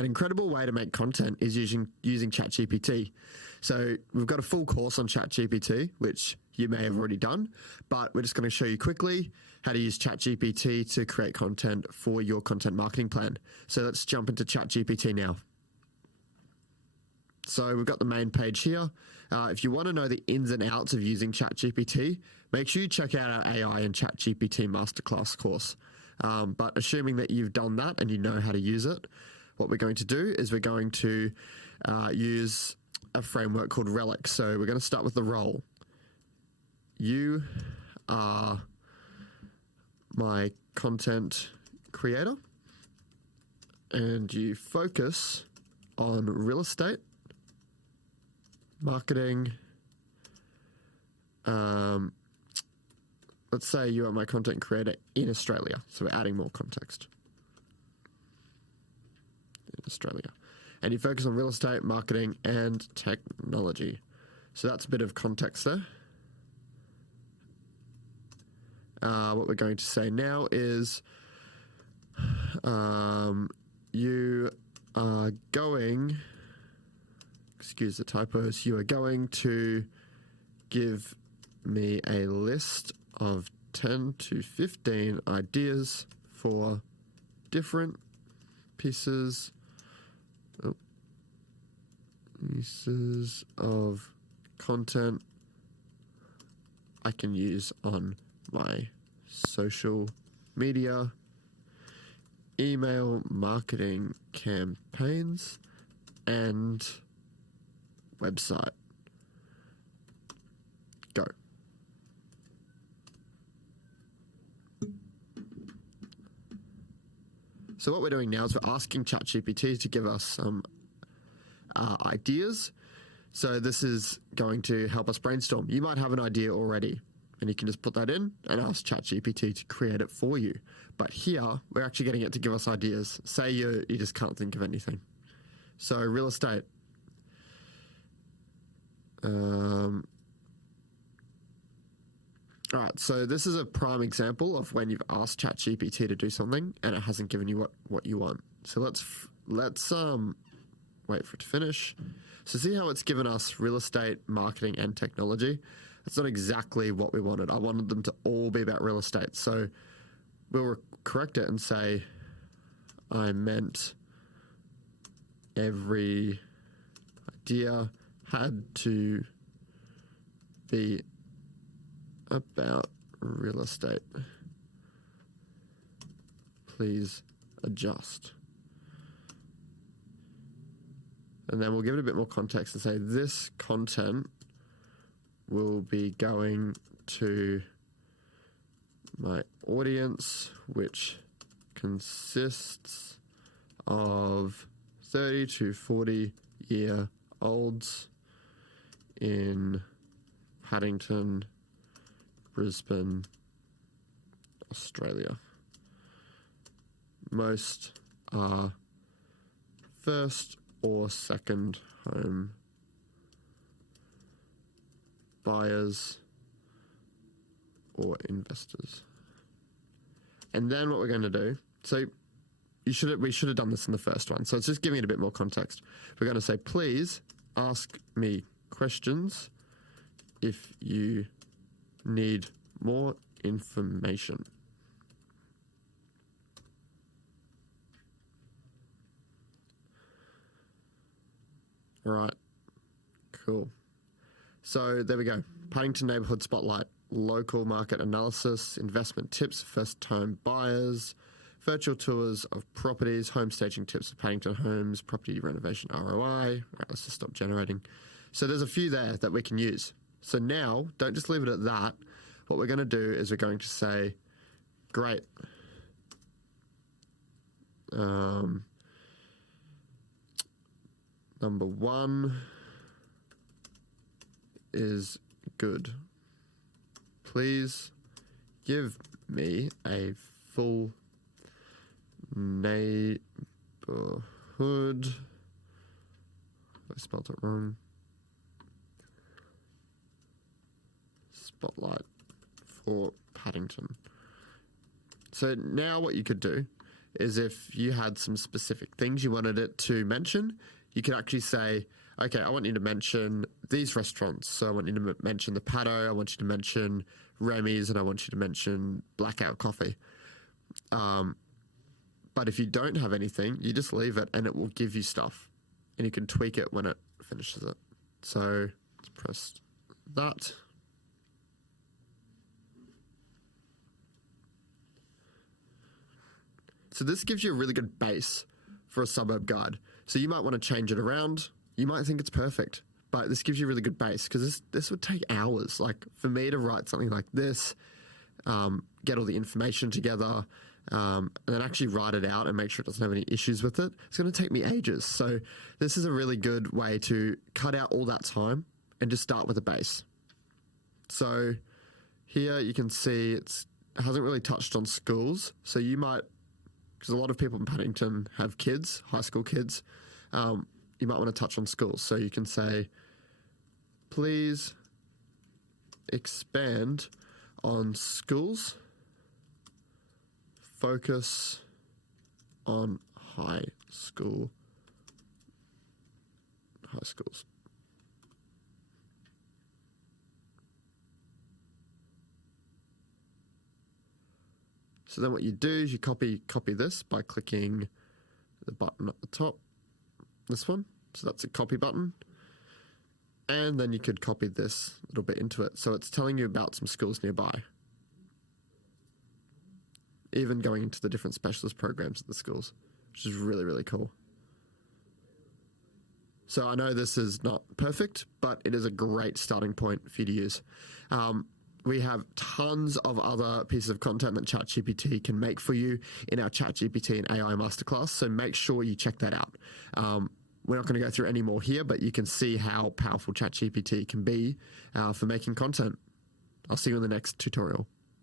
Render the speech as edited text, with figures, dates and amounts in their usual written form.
An incredible way to make content is using ChatGPT. So we've got a full course on ChatGPT, which you may have already done, but we're just going to show you quickly how to use ChatGPT to create content for your content marketing plan. So let's jump into ChatGPT now. So we've got the main page here. If you want to know the ins and outs of using ChatGPT, make sure you check out our AI and ChatGPT Masterclass course. But assuming that you've done that and you know how to use it, what we're going to do is we're going to use a framework called Relic. So we're going to start with the role. You are my content creator and you focus on real estate, marketing. Let's say you are my content creator in Australia. So we're adding more context. In Australia. And you focus on real estate, marketing, and technology. So that's a bit of context there. What we're going to say now is you are going, excuse the typos, you are going to give me a list of 10 to 15 ideas for different pieces of content I can use on my social media, email marketing campaigns, and website. Go. So what we're doing now is we're asking ChatGPT to give us some ideas. So this is going to help us brainstorm. You might have an idea already, and you can just put that in and ask ChatGPT to create it for you. But here, we're actually getting it to give us ideas. Say you just can't think of anything. So real estate. All right, so this is a prime example of when you've asked ChatGPT to do something and it hasn't given you what you want. So let's wait for it to finish. So see how it's given us real estate, marketing, and technology? That's not exactly what we wanted. I wanted them to all be about real estate. So we'll correct it and say, I meant every idea had to be about real estate. Please adjust. And then we'll give it a bit more context and say this content will be going to my audience, which consists of 30 to 40-year-olds in Paddington, Brisbane, Australia. Most are first or second home buyers or investors. And then what we're going to do, so we should have done this in the first one. So it's just giving it a bit more context. We're going to say, please ask me questions if you need more information. All right, cool. So there we go. Paddington Neighbourhood Spotlight, local market analysis, investment tips, first-time buyers, virtual tours of properties, home staging tips of Paddington homes, property renovation ROI. All right, let's just stop generating. So there's a few there that we can use. So now, don't just leave it at that. What we're going to do is we're going to say, great. Number one is good. Please give me a full neighborhood. I spelled it wrong. Spotlight for Paddington. So now what you could do is if you had some specific things you wanted it to mention, you could actually say, okay, I want you to mention these restaurants. So I want you to mention the Pato, I want you to mention Remy's, and I want you to mention Blackout Coffee. But if you don't have anything, you just leave it and it will give you stuff. And you can tweak it when it finishes it. So let's press that. So this gives you a really good base for a suburb guide. So you might want to change it around. You might think it's perfect, but this gives you a really good base because this would take hours. Like for me to write something like this, get all the information together, and then actually write it out and make sure it doesn't have any issues with it, it's going to take me ages. So this is a really good way to cut out all that time and just start with a base. So here you can see it hasn't really touched on schools. So you might, because a lot of people in Paddington have kids, high school kids, you might want to touch on schools. So you can say, please expand on schools, focus on high schools. So then what you do is you copy this by clicking the button at the top, this one. So that's a copy button. And then you could copy this little bit into it. So it's telling you about some schools nearby. Even going into the different specialist programs at the schools, which is really, really cool. So I know this is not perfect, but it is a great starting point for you to use. We have tons of other pieces of content that ChatGPT can make for you in our ChatGPT and AI Masterclass, so make sure you check that out. We're not going to go through any more here, but you can see how powerful ChatGPT can be for making content. I'll see you in the next tutorial.